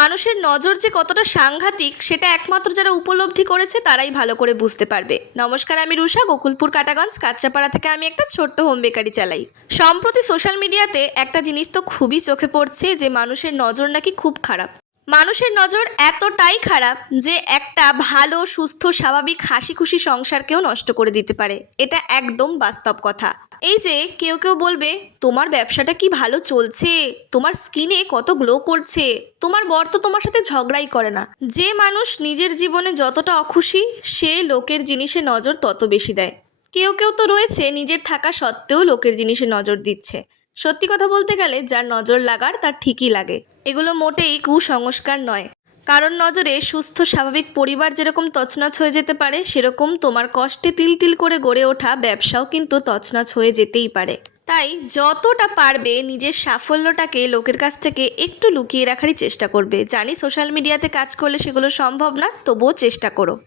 মানুষের নজর যে কতটা সাংঘাতিক সেটা একমাত্র যারা উপলব্ধি করেছে তারাই ভালো করে বুঝতে পারবে। নমস্কার, আমি রুষা, গোকুলপুর কাটাগঞ্জ কাঁচরাপাড়া থেকে আমি একটা ছোট্ট হোম বেকারি চালাই। সম্প্রতি সোশ্যাল মিডিয়াতে একটা জিনিস তো খুবই চোখে পড়ছে যে মানুষের নজর নাকি খুব খারাপ। মানুষের নজর এতটাই খারাপ যে একটা ভালো সুস্থ স্বাভাবিক হাসি খুশি সংসারকেও নষ্ট করে দিতে পারে। এটা একদম বাস্তব কথা। এই যে কেউ কেউ বলবে, তোমার ব্যবসাটা কি ভালো চলছে, তোমার স্কিনে কত গ্লো করছে, তোমার বর তো তোমার সাথে ঝগড়াই করে না। যে মানুষ নিজের জীবনে যতটা অখুশি সে লোকের জিনিসে নজর তত বেশি দেয়। কেউ কেউ তো রয়েছে নিজের থাকা সত্ত্বেও লোকের জিনিসে নজর দিচ্ছে। সত্যি কথা বলতে গেলে যার নজর লাগার তার ঠিকই লাগে। এগুলো মোটেই কুসংস্কার নয়। কারণ নজরে সুস্থ স্বাভাবিক পরিবার যেরকম তছনছ হয়ে যেতে পারে, সেরকম তোমার কষ্টে তিল তিল করে গড়ে ওঠা ব্যবসাও কিন্তু তছনছ হয়ে যেতেই পারে। তাই যতটা পারবে নিজের সাফল্যটাকে লোকের কাছ থেকে একটু লুকিয়ে রাখারই চেষ্টা করবে। জানি সোশ্যাল মিডিয়াতে কাজ করলে সেগুলো সম্ভব না, তবুও চেষ্টা করো।